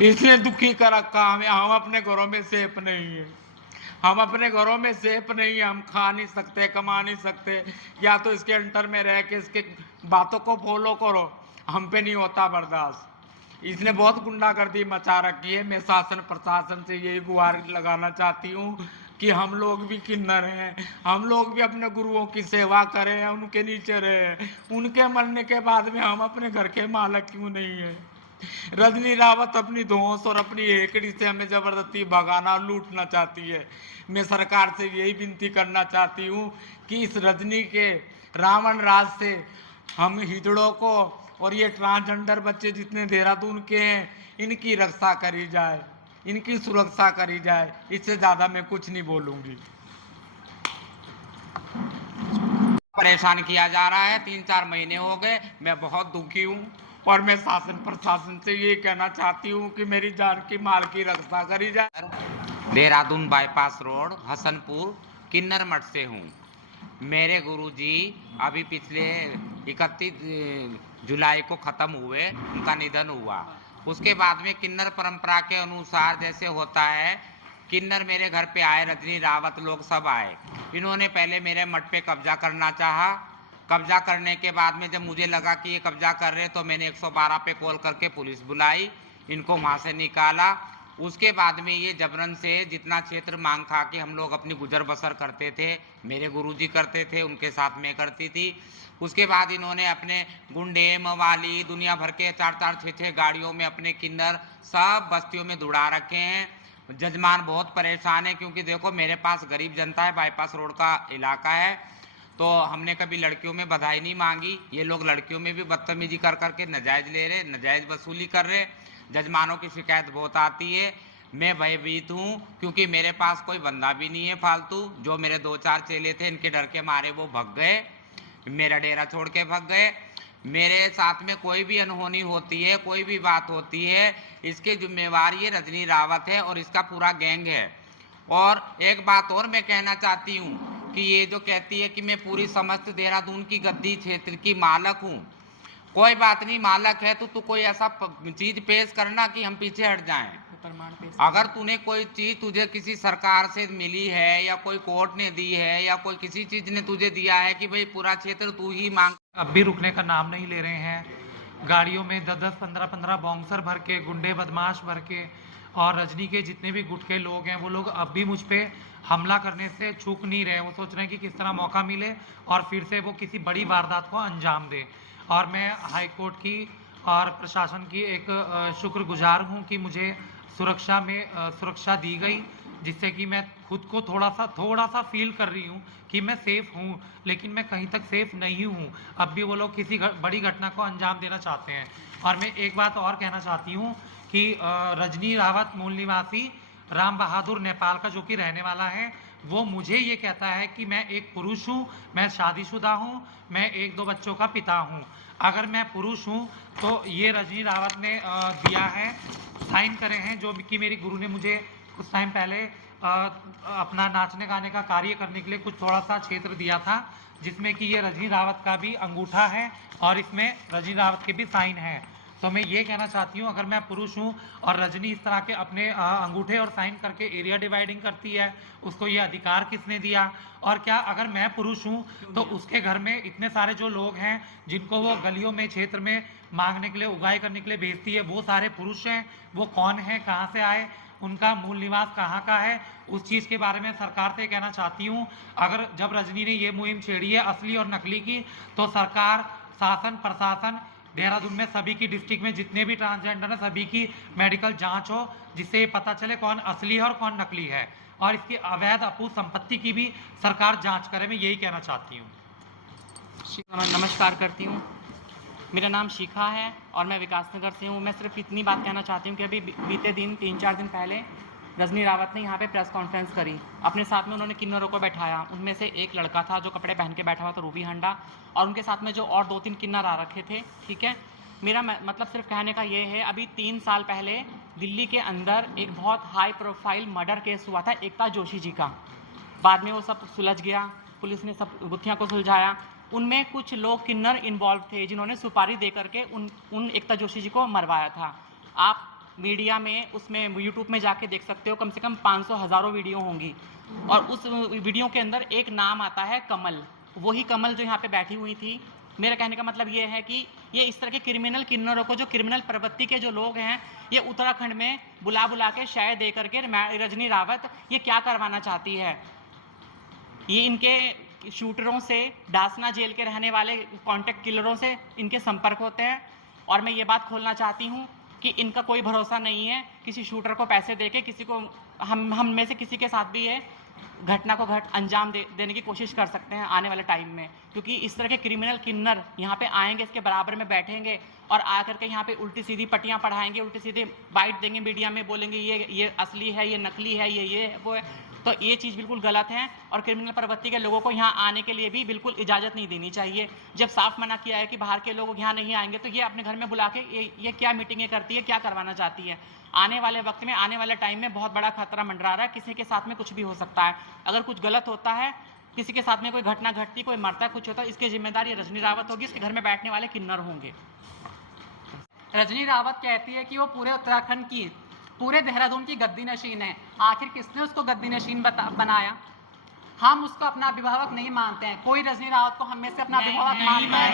इसने दुखी कर रखा हमें। हम अपने घरों में सेफ नहीं है, हम अपने घरों में सेफ नहीं है। हम खा नहीं सकते, कमा नहीं सकते, या तो इसके अंटर में रह के इसके बातों को फॉलो करो। हम पे नहीं होता बर्दाश्त। इसने बहुत गुंडागर्दी मचा रखी है। मैं शासन प्रशासन से यही गुहार लगाना चाहती हूँ कि हम लोग भी किन्नर हैं, हम लोग भी अपने गुरुओं की सेवा करें, उनके नीचे रहे। उनके मरने के बाद में हम अपने घर के मालिक क्यों नहीं है? रजनी रावत अपनी धौंस और अपनी हेकड़ी से हमें जबरदस्ती भगाना, लूटना चाहती है। मैं सरकार से यही विनती करना चाहती हूँ कि इस रजनी के रावण राज से हम हिजड़ों को और ये ट्रांसजेंडर बच्चे जितने देहरादून के हैं, इनकी रक्षा करी जाए, इनकी सुरक्षा करी जाए। इससे ज्यादा मैं कुछ नहीं बोलूंगी। परेशान किया जा रहा है, 3-4 महीने हो गए। मैं बहुत दुखी हूँ और मैं शासन प्रशासन से ये कहना चाहती हूँ कि मेरी जान की माल की रक्षा करी जाए। देहरादून बाईपास रोड, हसनपुर, किन्नर मठ से हूँ। मेरे गुरुजी अभी पिछले 31 जुलाई को ख़त्म हुए, उनका निधन हुआ। उसके बाद में किन्नर परंपरा के अनुसार जैसे होता है, किन्नर मेरे घर पे आए, रजनी रावत लोग सब आए। इन्होंने पहले मेरे मठ पे कब्जा करना चाहा। कब्जा करने के बाद में जब मुझे लगा कि ये कब्जा कर रहे, तो मैंने 112 पे कॉल करके पुलिस बुलाई, इनको वहाँ से निकाला। उसके बाद में ये जबरन से जितना क्षेत्र मांग खा के हम लोग अपनी गुजर बसर करते थे, मेरे गुरुजी करते थे, उनके साथ में करती थी। उसके बाद इन्होंने अपने गुंडे मवाली दुनिया भर के 4-4 6-6 गाड़ियों में अपने किन्नर सब बस्तियों में दौड़ा रखे हैं। जजमान बहुत परेशान है, क्योंकि देखो मेरे पास गरीब जनता है, बाईपास रोड का इलाका है। तो हमने कभी लड़कियों में बधाई नहीं मांगी, ये लोग लड़कियों में भी बदतमीजी कर करके नजायज ले रहे, नजायज वसूली कर रहे। जजमानों की शिकायत बहुत आती है। मैं भयभीत हूँ, क्योंकि मेरे पास कोई बंदा भी नहीं है फालतू। जो मेरे 2-4 चेले थे, इनके डर के मारे वो भग गए, मेरा डेरा छोड़ के भग गए। मेरे साथ में कोई भी अनहोनी होती है, कोई भी बात होती है, इसके जिम्मेवार ये रजनी रावत है और इसका पूरा गैंग है। और एक बात और मैं कहना चाहती हूँ कि ये जो कहती है कि मैं पूरी समस्त देहरादून की गद्दी क्षेत्र की मालक हूँ, कोई बात नहीं, मालक है तो तू कोई ऐसा चीज पेश करना कि हम पीछे हट जाएं। प्रमाण पेश। अगर तूने कोई चीज तुझे किसी सरकार से मिली है, या कोई कोर्ट ने दी है, या कोई किसी चीज ने तुझे दिया है कि भाई पूरा क्षेत्र तू ही मांग। अब भी रुकने का नाम नहीं ले रहे हैं। गाड़ियों में 10-10 15-15 बाउंसर भर के, गुंडे बदमाश भर के, और रजनी के जितने भी गुट के लोग हैं, वो लोग अब भी मुझ पे हमला करने से चूक नहीं रहे। वो सोच रहे हैं कि किस तरह मौका मिले और फिर से वो किसी बड़ी वारदात को अंजाम दे। और मैं हाई कोर्ट की और प्रशासन की एक शुक्रगुजार हूँ कि मुझे सुरक्षा दी गई, जिससे कि मैं खुद को थोड़ा सा फील कर रही हूँ कि मैं सेफ हूँ, लेकिन मैं कहीं तक सेफ नहीं हूँ। अब भी वो लोग किसी बड़ी घटना को अंजाम देना चाहते हैं। और मैं एक बात और कहना चाहती हूँ कि रजनी रावत मूल निवासी राम बहादुर नेपाल का जो कि रहने वाला है, वो मुझे ये कहता है कि मैं एक पुरुष हूँ, मैं शादीशुदा हूँ, मैं 1-2 बच्चों का पिता हूँ। अगर मैं पुरुष हूँ तो ये रजनी रावत ने दिया है, साइन करे हैं, जो कि मेरी गुरु ने मुझे कुछ टाइम पहले अपना नाचने गाने का कार्य करने के लिए कुछ थोड़ा सा क्षेत्र दिया था, जिसमें कि ये रजनी रावत का भी अंगूठा है और इसमें रजनी रावत के भी साइन है। तो मैं ये कहना चाहती हूँ, अगर मैं पुरुष हूँ और रजनी इस तरह के अपने अंगूठे और साइन करके एरिया डिवाइडिंग करती है, उसको ये अधिकार किसने दिया? और क्या अगर मैं पुरुष हूँ तो उसके घर में इतने सारे जो लोग हैं जिनको वो गलियों में, क्षेत्र में मांगने के लिए, उगाई करने के लिए भेजती है, वो सारे पुरुष हैं? वो कौन है, कहाँ से आए, उनका मूल निवास कहाँ का है? उस चीज़ के बारे में सरकार से कहना चाहती हूँ। अगर जब रजनी ने ये मुहिम छेड़ी है असली और नकली की, तो सरकार, शासन, प्रशासन, देहरादून में सभी की, डिस्ट्रिक्ट में जितने भी ट्रांसजेंडर है, सभी की मेडिकल जांच हो, जिससे ये पता चले कौन असली है और कौन नकली है। और इसकी अवैध अपूर्ण संपत्ति की भी सरकार जांच करे। मैं यही कहना चाहती हूँ। नमस्कार करती हूँ। मेरा नाम शिखा है और मैं विकासनगर से हूँ। मैं सिर्फ इतनी बात कहना चाहती हूँ कि अभी बीते दिन 3-4 दिन पहले रजनी रावत ने यहाँ पे प्रेस कॉन्फ्रेंस करी। अपने साथ में उन्होंने किन्नरों को बैठाया। उनमें से एक लड़का था जो कपड़े पहन के बैठा हुआ था, रूबी हंडा, और उनके साथ में जो और 2-3 किन्नर आ रखे थे। ठीक है, मेरा मतलब सिर्फ कहने का ये है, अभी 3 साल पहले दिल्ली के अंदर एक बहुत हाई प्रोफाइल मर्डर केस हुआ था एकता जोशी जी का। बाद में वो सब सुलझ गया, पुलिस ने सब गुत्थियाँ को सुलझाया। उनमें कुछ लोग किन्नर इन्वॉल्व थे जिन्होंने सुपारी दे करके उन एकता जोशी जी को मरवाया था। आप मीडिया में, उसमें यूट्यूब में जाके देख सकते हो, कम से कम 500 हज़ारों वीडियो होंगी, और उस वीडियो के अंदर एक नाम आता है कमल। वही कमल जो यहाँ पे बैठी हुई थी। मेरा कहने का मतलब ये है कि ये इस तरह के क्रिमिनल किन्नरों को, जो क्रिमिनल प्रवृत्ति के जो लोग हैं, ये उत्तराखंड में बुला बुला के शय दे करके रजनी रावत ये क्या करवाना चाहती है। ये इनके शूटरों से, डासना जेल के रहने वाले कॉन्टेक्ट किलरों से इनके संपर्क होते हैं। और मैं ये बात खोलना चाहती हूँ कि इनका कोई भरोसा नहीं है। किसी शूटर को पैसे देके किसी को, हम में से किसी के साथ भी ये घटना को अंजाम देने की कोशिश कर सकते हैं आने वाले टाइम में, क्योंकि इस तरह के क्रिमिनल किन्नर यहाँ पे आएंगे, इसके बराबर में बैठेंगे और आकर के यहाँ पे उल्टी सीधी पट्टियाँ पढ़ाएंगे, उल्टी सीधी बाइट देंगे मीडिया में, बोलेंगे ये असली है, ये नकली है, ये वो है। तो ये चीज़ बिल्कुल गलत है और क्रिमिनल प्रवृत्ति के लोगों को यहाँ आने के लिए भी बिल्कुल इजाज़त नहीं देनी चाहिए। जब साफ मना किया है कि बाहर के लोग यहाँ नहीं आएंगे, तो ये अपने घर में बुला के ये क्या मीटिंगें करती है, क्या करवाना चाहती है। आने वाले वक्त में, आने वाले टाइम में बहुत बड़ा खतरा मंडरा रहा है। किसी के साथ में कुछ भी हो सकता है। अगर कुछ गलत होता है, किसी के साथ में कोई घटना घटती, कोई मरता, कुछ होता है, इसकी जिम्मेदारी रजनी रावत होगी, इसके घर में बैठने वाले किन्नर होंगे। रजनी रावत कहती है कि वो पूरे उत्तराखंड की, पूरे देहरादून की गद्दी नशीन है। आखिर किसने उसको गद्दी नशीन बनाया? हम उसको अपना अभिभावक नहीं मानते हैं। कोई रजनी रावत को हमें से अपना अभिभावक मानता है?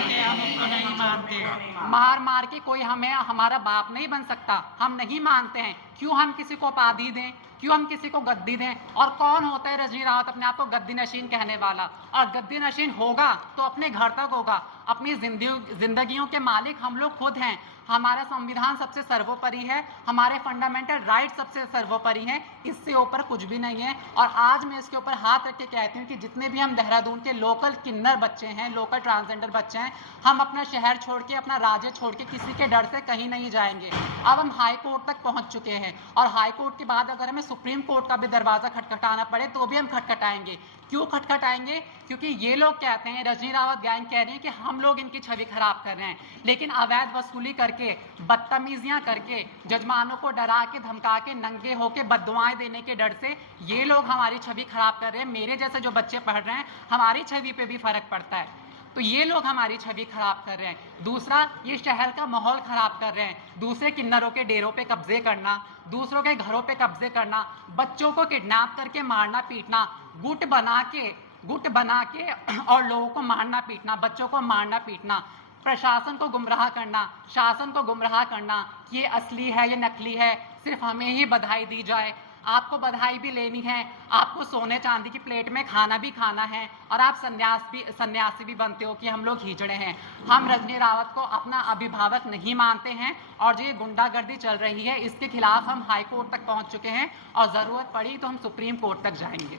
मार मार के कोई हमें हमारा बाप नहीं बन सकता। हम नहीं मानते हैं। क्यों हम किसी को उपाधि दें? क्यों हम किसी को गद्दी दें? और कौन होता है रजनी रावत अपने आप को गद्दी नशीन कहने वाला? और गद्दी नशीन होगा तो अपने घर तक होगा। अपनी जिंदगियों के मालिक हम लोग खुद हैं। हमारा संविधान सबसे सर्वोपरि है, हमारे फंडामेंटल राइट सबसे सर्वोपरि हैं, इससे ऊपर कुछ भी नहीं है। और आज मैं इसके ऊपर हाथ रख के कहती हूँ कि जितने भी हम देहरादून के लोकल किन्नर बच्चे हैं, लोकल ट्रांसजेंडर बच्चे हैं, हम अपना शहर छोड़ के, अपना राज्य छोड़ के किसी के डर से कहीं नहीं जाएंगे। अब हम हाई कोर्ट तक पहुँच चुके हैं और हाई कोर्ट के बाद अगर हमें सुप्रीम कोर्ट का भी दरवाज़ा खटखटाना पड़े तो भी हम खटखटाएंगे। क्यों खटखटाएंगे? क्योंकि ये लोग कहते हैं, रजनी रावत गैंग कह रही है कि हम लोग इनकी छवि खराब कर रहे हैं, लेकिन अवैध वसूली करके, बदतमीजियां करके, जजमानों को डरा के, धमका के, नंगे होके बददुआएं देने के डर से ये लोग हमारी छवि खराब कर रहे हैं। मेरे जैसे जो बच्चे पढ़ रहे हैं, हमारी छवि पे भी फर्क पड़ता है, तो ये लोग हमारी छवि खराब कर रहे हैं। दूसरा, ये शहर का माहौल खराब कर रहे हैं। दूसरे किन्नरों के डेरों पे कब्जे करना, दूसरों के घरों पे कब्जे करना, बच्चों को किडनैप करके मारना पीटना, गुट बना के और लोगों को मारना पीटना, बच्चों को मारना पीटना, प्रशासन को गुमराह करना, शासन को गुमराह करना, ये असली है, ये नकली है, सिर्फ हमें ही बधाई दी जाए। आपको बधाई भी लेनी है, आपको सोने चांदी की प्लेट में खाना भी खाना है, और आप सन्यासी भी बनते हो कि हम लोग हिजड़े हैं। हम रजनी रावत को अपना अभिभावक नहीं मानते हैं, और जो ये गुंडागर्दी चल रही है इसके खिलाफ हम हाई कोर्ट तक पहुंच चुके हैं, और ज़रूरत पड़ी तो हम सुप्रीम कोर्ट तक जाएंगे।